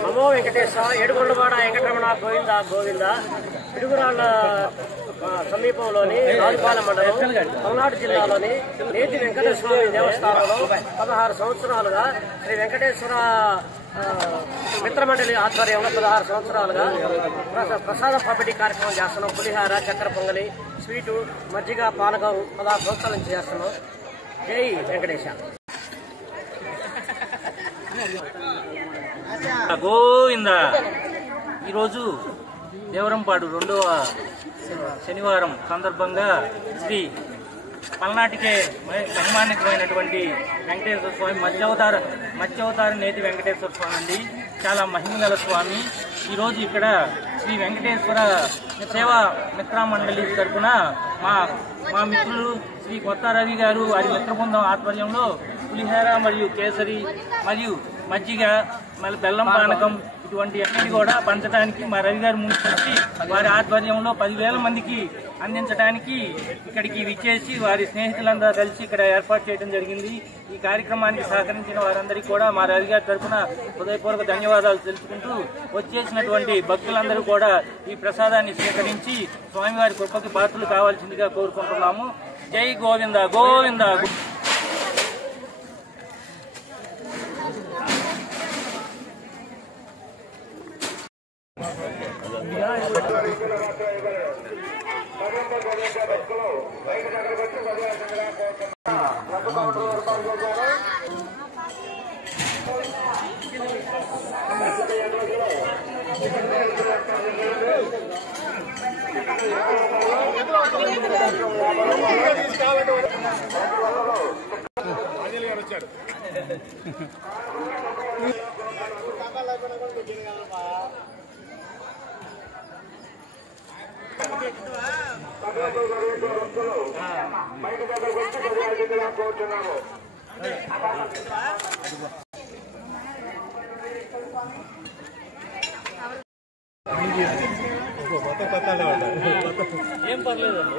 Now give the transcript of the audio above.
నమో వెంకటేశ్వర ఏడుకొండవాడ వెంకటరమణ గోవింద గోవింద పిడుగురాళ్ల సమీపంలోని రాజుపాలెం మండలం పల్నాడు జిల్లాలోని నేతి వెంకటేశ్వర స్వామి దేవస్థానంలో 16 సంవత్సరాలుగా శ్రీ వెంకటేశ్వర మిత్రమండలి ఆధ్వర్యంలో 16 సంవత్సరాలుగా ప్రసాద పంపిణీ కార్యక్రమం చేస్తున్నాం. పులిహార, చక్కెర పొంగలి, స్వీటు, మజ్జిగ, పానకం 16 సంవత్సరాల నుంచి చేస్తున్నాం. జై వెంకటేశ. గోవింద. ఈరోజు దేవరంపాడు 2వ శనివారం సందర్భంగా శ్రీ పల్నాటికే మహిమాన్వితమైనటువంటి వెంకటేశ్వర స్వామి మత్స్యావతార నేతి వెంకటేశ్వర స్వామి అండి. చాలా మహిమగల స్వామి. ఈరోజు ఇక్కడ శ్రీ వెంకటేశ్వర సేవా మిత్ర మండలి తరఫున మా మిత్రులు శ్రీ కొత్త రవి గారు వారి మిత్ర బృందం ఆధ్వర్యంలో పులిహోర మరియు కేసరి మరియు మజ్జిగ మళ్ళీ బెల్లం పానకం ఇటువంటి అన్నిటి కూడా పంచడానికి మా రవి గారు ముందుకొచ్చి వారి ఆధ్వర్యంలో 10,000 మందికి అందించడానికి ఇక్కడికి విచ్చేసి వారి స్నేహితులందరూ కలిసి ఇక్కడ ఏర్పాటు చేయడం జరిగింది. ఈ కార్యక్రమానికి సహకరించిన వారందరికీ కూడా మా రవి గారి తరఫున హృదయపూర్వక ధన్యవాదాలు తెలుసుకుంటూ వచ్చేసినటువంటి భక్తులందరూ కూడా ఈ ప్రసాదాన్ని స్వీకరించి స్వామివారి కృపకి పాత్రలు కావాల్సిందిగా కోరుకుంటున్నాము. జై గోవింద గోవింద. ఏం పర్లేదండి.